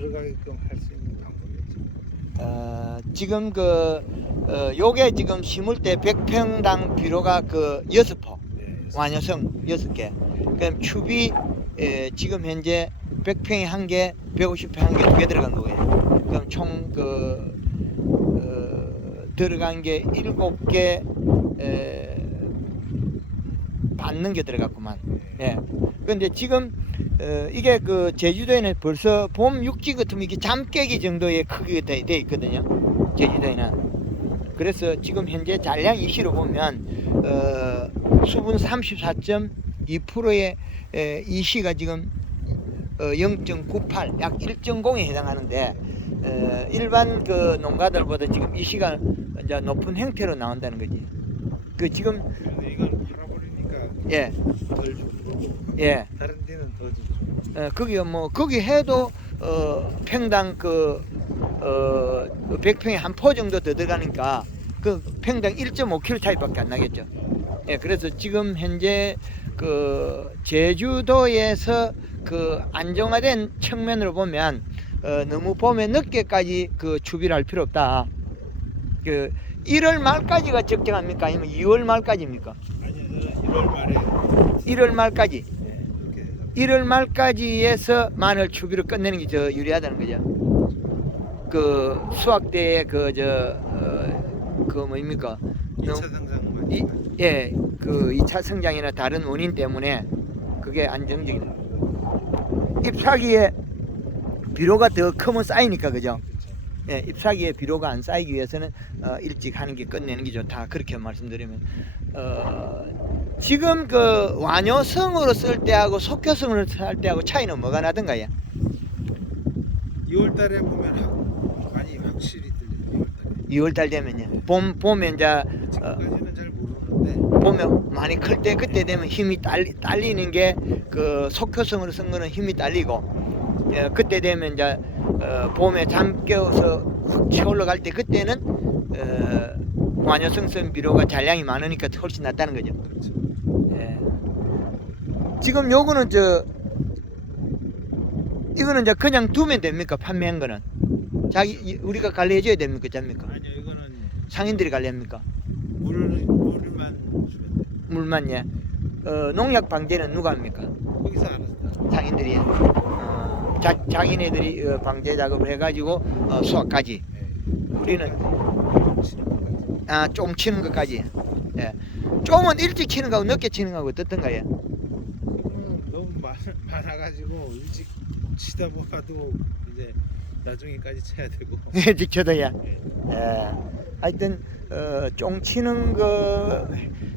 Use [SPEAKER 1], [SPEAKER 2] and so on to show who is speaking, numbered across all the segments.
[SPEAKER 1] 들어가게끔 할 수 있는 방법이죠.
[SPEAKER 2] 어, 지금 그 어, 요게 지금 심을 때 100평당 비료가 그 여섯 포
[SPEAKER 1] 네.
[SPEAKER 2] 완효성 여섯 개 그럼 추비 에, 지금 현재 100평에 한 개, 150평 한 개 두 개 들어간 거예요. 그럼 총 그 어, 들어간 게 일곱 개 에, 받는 게 들어갔구만. 예. 근데 지금 어, 이게 그 제주도에는 벌써 봄 육지 같으면 이게 잠깨기 정도의 크기가 돼, 돼 있거든요. 제주도에는. 그래서 지금 현재 잔량 이시로 보면 어, 수분 34.2%의 에, 이시가 지금 어, 0.98, 약 1.0에 해당하는데 어, 일반 그 농가들보다 지금 이시가 이제 높은 형태로 나온다는 거지. 그 지금 예,
[SPEAKER 1] 덜 주고
[SPEAKER 2] 예.
[SPEAKER 1] 다른 데는 더 주죠.
[SPEAKER 2] 어, 거기 뭐 거기 해도 어, 평당 그 어, 100평에 한 포 정도 더 들어가니까 그 평당 1.5kg 차이밖에 안 나겠죠. 예, 그래서 지금 현재 그 제주도에서 그 안정화된 측면으로 보면 어, 너무 봄에 늦게까지 그 추비를 할 필요 없다. 그 1월 말까지가 적정합니까? 아니면 2월 말까지입니까?
[SPEAKER 1] 아니요, 저는 1월 말에
[SPEAKER 2] 1월 말까지.
[SPEAKER 1] 네, 그렇게 해서
[SPEAKER 2] 1월 말까지에서 마늘 추비를 끝내는 게 저 유리하다는 거죠. 그 수학 때의 그저그 뭐입니까?
[SPEAKER 1] 2차 성장
[SPEAKER 2] 이, 예, 그 2차 성장이나 다른 원인 때문에 그게 안정적인 잎사귀에 비료가 더 크면 쌓이니까 그죠? 예, 잎사귀에 비료가 안 쌓이기 위해서는 어, 일찍 하는 게 끝내는 게 좋다. 그렇게 말씀드리면 어, 지금 그 완효성으로 쓸 때하고 속효성으로 쓸 때하고 차이는 뭐가 나던가요?
[SPEAKER 1] 2월 달에 보면 확, 많이 확실히 들려요. 2월 달에.
[SPEAKER 2] 2월 달 되면요. 봄 봄에 이제 어,
[SPEAKER 1] 지금까지는 잘 모르는데
[SPEAKER 2] 보면 많이 클 때 그때 되면 힘이 딸리, 딸리는 게 그 속효성으로 쓴 거는 힘이 딸리고 예, 그때 되면 이제 어, 봄에 잠 깨워서 확 치어 올라갈 때 그때는 어, 완효성성 비료가 잔량이 많으니까 훨씬 낫다는 거죠.
[SPEAKER 1] 그렇죠.
[SPEAKER 2] 예. 지금 요거는 저 이거는 이제 그냥 두면 됩니까? 판매한 거는 자기 이- 우리가 관리해 줘야 됩니까? 잡니까?
[SPEAKER 1] 아니요, 이거는
[SPEAKER 2] 상인들이 관리합니까?
[SPEAKER 1] 물을 물만 주면 돼.
[SPEAKER 2] 물만 예. 어, 농약 방제는 누가 합니까?
[SPEAKER 1] 거기서 알아서.
[SPEAKER 2] 상인들이 어, 자, 자기네들이 어, 방제 작업을 해가지고 어, 수확까지
[SPEAKER 1] 네.
[SPEAKER 2] 우리는. 아, 쫑 치는 것까지 예. 쫑은 일찍 치는 거하고 늦게 치는 거하고 어떻던가요?
[SPEAKER 1] 조금은 너무 많, 많아가지고 일찍 치다 보아도 이제 나중에까지 쳐야 되고.
[SPEAKER 2] 일찍 쳐도야
[SPEAKER 1] 네.
[SPEAKER 2] 예. 하여튼 어, 쫑 치는 거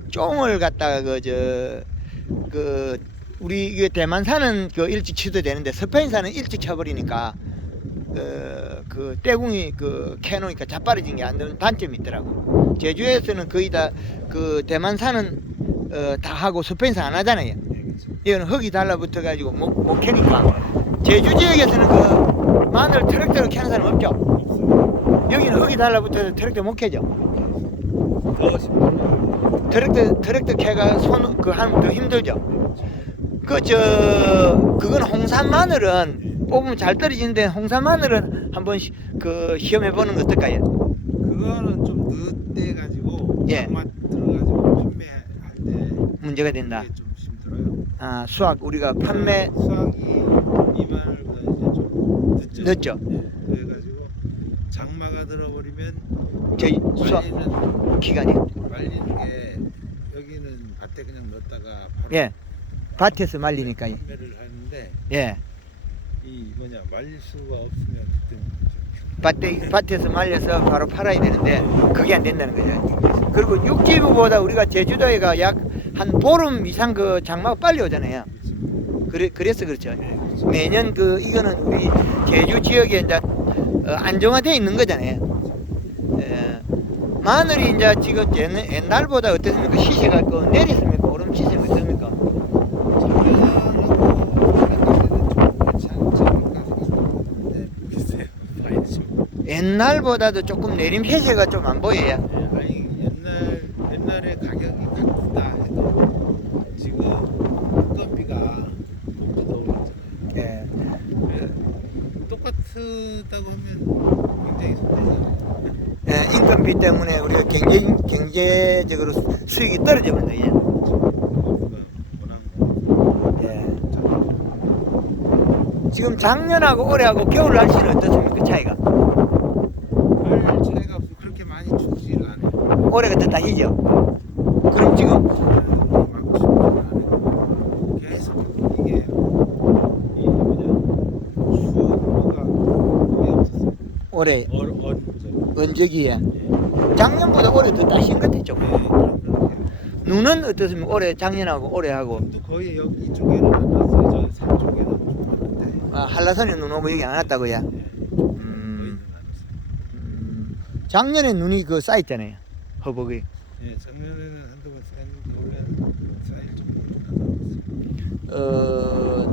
[SPEAKER 2] 쫑을 갖다가 그저그 우리 이게 대만산은 그 일찍 치도 되는데 스페인산은 일찍 쳐버리니까 어, 그 떼궁이 그 캐놓으니까 자빠르진 게 안 되는 단점이 있더라고. 제주에서는 거의 다 그 대만산은 어, 다 하고 스페인산 안 하잖아요. 이거는 흙이 달라붙어 가지고 못, 못 캐니까 제주 지역에서는 그 마늘 트랙터로 캐는 사람 없죠. 여기는 흙이 달라붙어서 트랙터 못 캐죠. 트랙터 트랙터 캐가 손 그 하면 더 힘들죠. 그 저 그건 홍산 마늘은 뽑으면 잘 떨어지는데 홍산 마늘은 한번 시, 그 시험해 보는 거 어떨까요?
[SPEAKER 1] 그거는 좀 늦대 가지고
[SPEAKER 2] 예.
[SPEAKER 1] 들어가지고 판매할 때
[SPEAKER 2] 문제가 된다.
[SPEAKER 1] 좀 힘들어요.
[SPEAKER 2] 아 수학 우리가 판매
[SPEAKER 1] 수확이 이 마늘보다 이제 좀 늦죠.
[SPEAKER 2] 늦죠.
[SPEAKER 1] 예. 그래가지고 장마가 들어버리면
[SPEAKER 2] 저희 수학
[SPEAKER 1] 말리는
[SPEAKER 2] 기간이
[SPEAKER 1] 말리는 게 여기는 밭에 그냥 넣었다가 바로
[SPEAKER 2] 예 밭에서 말리니까요.
[SPEAKER 1] 판매를 하는데
[SPEAKER 2] 예
[SPEAKER 1] 이 뭐냐 말릴 수가 없으면
[SPEAKER 2] 밭에 밭에서 말려서 바로 팔아야 되는데 그게 안 된다는 거죠. 그리고 육지부보다 우리가 제주도에가 약 한 보름 이상 그 장마가 빨리 오잖아요. 그래 그래서 그렇죠. 매년 그 이거는 우리 제주 지역에 이제 어, 안정화돼 있는 거잖아요. 예. 마늘이 이제 지금 옛- 옛날보다 어떻습니까? 시세가 그 내렸습니까? 오름 시세가 어떻습니까? 옛날보다도 조금 내림 세세가 좀 안 보여요.
[SPEAKER 1] 아니 옛날 옛날에 가격이 같다 해도 지금 건비가 높지도 올랐잖아요.
[SPEAKER 2] 예.
[SPEAKER 1] 그래, 똑같은 쓰다고 하면 굉장히 손해잖아요.
[SPEAKER 2] 예, 인건비 때문에 우리가 경제 경제적으로 수- 수익이. 예.
[SPEAKER 1] 거.
[SPEAKER 2] 예. 지금 작년하고 올해하고 겨울 날씨는 어떻습니까? 차이가?
[SPEAKER 1] 별 차이가 없어. 그렇게 많이 춥지를
[SPEAKER 2] 올해가 더 다시죠. 그럼 지금.
[SPEAKER 1] 계속 이게.
[SPEAKER 2] 올해
[SPEAKER 1] 예.
[SPEAKER 2] 작년보다 올해 더 따신 것 같죠.
[SPEAKER 1] 네.
[SPEAKER 2] 눈은 어떻습니까? 올해 작년하고 올해하고
[SPEAKER 1] 또 거의 여기 이쪽에는 안 왔어요. 저 산 쪽에는 좀 왔는데.
[SPEAKER 2] 아, 한라산에 눈 오고 여기 안 왔다고요.
[SPEAKER 1] 예.
[SPEAKER 2] 음.
[SPEAKER 1] 거의는 안 왔어요.
[SPEAKER 2] 음, 작년에 눈이 그 쌓였잖아요. 허벅이.
[SPEAKER 1] 예, 작년에는 한두 번 쌓였는데 올해는 쌓일 정도는 안 나왔어요.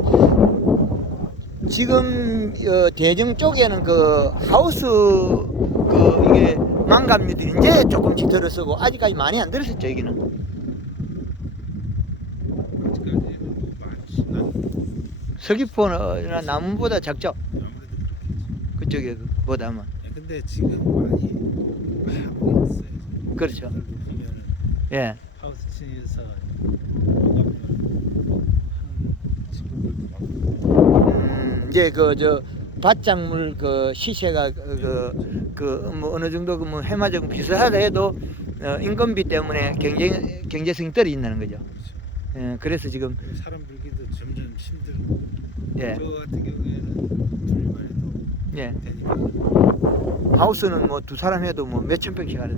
[SPEAKER 2] 어, 지금 어, 대정 쪽에는 그 하우스 그 이게 망감류들이 이제 조금씩 들어서고 아직까지 많이 안 들었었죠 여기는.
[SPEAKER 1] 아직까지는 뭐
[SPEAKER 2] 나무보다 작죠. 그쪽에 보다면.
[SPEAKER 1] 예, 근데 지금 많이.
[SPEAKER 2] 그렇죠. 예.
[SPEAKER 1] 하우스 층에서 하는 친구들도 많고.
[SPEAKER 2] 음, 이제 그 저 밭작물 그 시세가 그그 뭐 어느 정도 그뭐 해마적 비슷하다 해도 어, 인건비 때문에 경쟁 경제성이 떨어진다는 거죠.
[SPEAKER 1] 그렇죠.
[SPEAKER 2] 예, 그래서 지금
[SPEAKER 1] 사람 들기도 점점 힘들고.
[SPEAKER 2] 예,
[SPEAKER 1] 저 같은 경우에는 둘만 해도
[SPEAKER 2] 예.
[SPEAKER 1] 되니까.
[SPEAKER 2] 하우스는 뭐 두 사람 해도 뭐 몇천 평씩.
[SPEAKER 1] 아니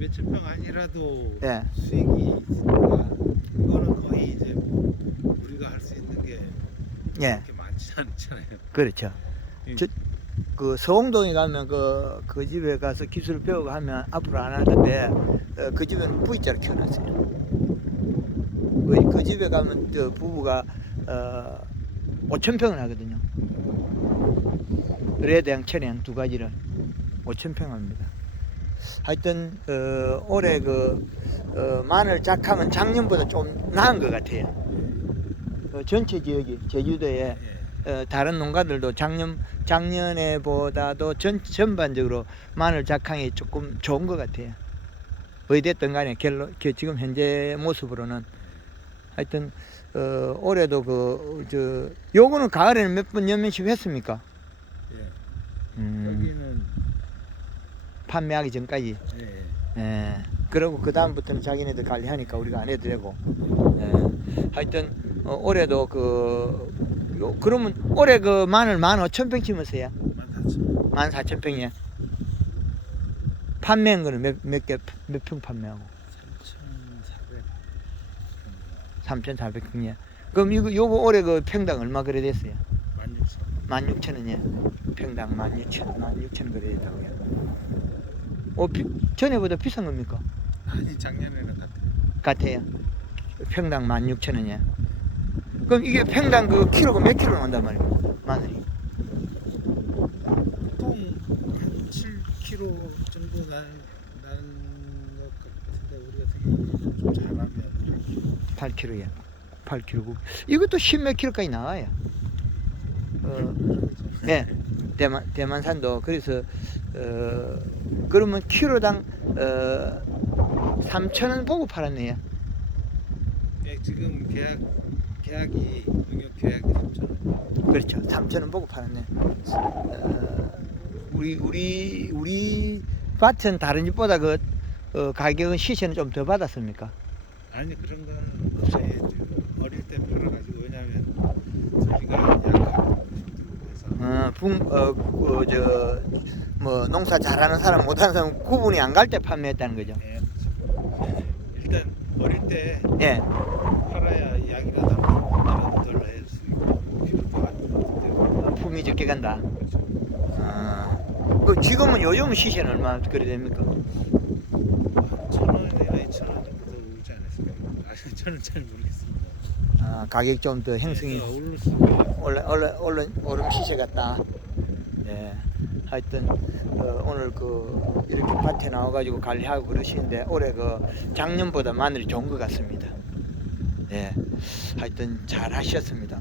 [SPEAKER 1] 몇천 평 아니라도
[SPEAKER 2] 예.
[SPEAKER 1] 수익이 있으니까 이거는 거의 이제 뭐 우리가 할 수 있는 게
[SPEAKER 2] 예,
[SPEAKER 1] 그렇게 많지 않잖아요.
[SPEAKER 2] 그렇죠.
[SPEAKER 1] 예.
[SPEAKER 2] 저, 그 서홍동에 가면 그, 그 집에 가서 기술을 배우고 하면 앞으로 안 하던데 어, 그 집에는 V자를 키워놨어요. 그, 그 집에 가면 저 부부가 어, 5천 평을 하거든요. 레대양, 천양 두 가지를 5천 평 합니다. 하여튼 어, 올해 그 어, 마늘 작황은 작년보다 좀 나은 것 같아요. 어, 전체 지역이 제주도에
[SPEAKER 1] 예.
[SPEAKER 2] 어, 다른 농가들도 작년 작년에 보다도 전 전반적으로 마늘 작황이 조금 좋은 것 같아요. 어디됐든 간에 겨- 지금 현재 모습으로는 하여튼 어, 올해도 그 저 요거는 가을에는 몇 번 연면식 했습니까?
[SPEAKER 1] 예.
[SPEAKER 2] 음,
[SPEAKER 1] 여기는
[SPEAKER 2] 판매하기 전까지.
[SPEAKER 1] 예. 예.
[SPEAKER 2] 예. 그리고 그 다음부터는 자기네들 관리하니까 우리가 안 해도 되고. 예. 하여튼 어, 올해도 그 요, 그러면 올해 그 마늘 만 오천 평.
[SPEAKER 1] 많다죠.
[SPEAKER 2] 만 사천 평이야. 판매한 거는 몇 몇 개 몇 평 판매하고
[SPEAKER 1] 3,400.
[SPEAKER 2] 삼천 사백 평이야. 그럼 이거 요거 올해 그 평당 얼마 그래 됐어요?
[SPEAKER 1] 16,000.
[SPEAKER 2] 만 육천 원이야. 평당 만 육천 만 육천 그래 됐다고요. 어 비, 전에보다 비싼 겁니까?
[SPEAKER 1] 아니 작년에는 같아요.
[SPEAKER 2] 같아요. 평당 만 육천 원이야. 그럼 이게 평당 그 키로가 몇 킬로 나온단 말이야? 마늘이.
[SPEAKER 1] 보통 한 7kg 정도 난난것 같은데 우리 같은 경우는 좀 잘하면
[SPEAKER 2] 8kg야. 8kg. 이것도 10몇 킬로까지 나와요. 어, 네. 대만 대만산도 그래서 어 그러면 키로당 어 3천 원 보고 팔았네요.
[SPEAKER 1] 예, 지금 계약 계약이 농협 계약이 3,000원.
[SPEAKER 2] 그렇죠. 3천 원 보고 팔았네. 어, 우리 우리 우리 밭은 다른 집보다 그 어, 가격은 시세는 좀 더 받았습니까?
[SPEAKER 1] 아니 그런 거는 없어요. 어릴 때 팔아가지고 왜냐면 소비가 약하고 그래서
[SPEAKER 2] 어, 붕, 어, 그, 저, 뭐, 농사 잘하는 사람, 못하는 사람 구분이 안 갈 때 판매했다는 거죠.
[SPEAKER 1] 예, 그렇죠. 일단 어릴 때
[SPEAKER 2] 예.
[SPEAKER 1] 팔아야 약이가 나도 덜 낼 수 있고 안
[SPEAKER 2] 품이 적게 간다.
[SPEAKER 1] 그렇죠.
[SPEAKER 2] 아, 그 지금은 요즘 시세는 얼마 그래 됩니까?
[SPEAKER 1] 천 원이나 이천 원 정도 오지 않았을까요? 아, 저는 잘 모르겠습니다.
[SPEAKER 2] 아, 가격 좀더 행성이
[SPEAKER 1] 예, 있어요.
[SPEAKER 2] 올라, 올라, 올라, 오름 시세 같다. 예. 하여튼, 어, 오늘 그, 이렇게 밭에 나와가지고 관리하고 그러시는데, 올해 그, 작년보다 마늘이 좋은 것 같습니다. 예. 하여튼, 잘 하셨습니다.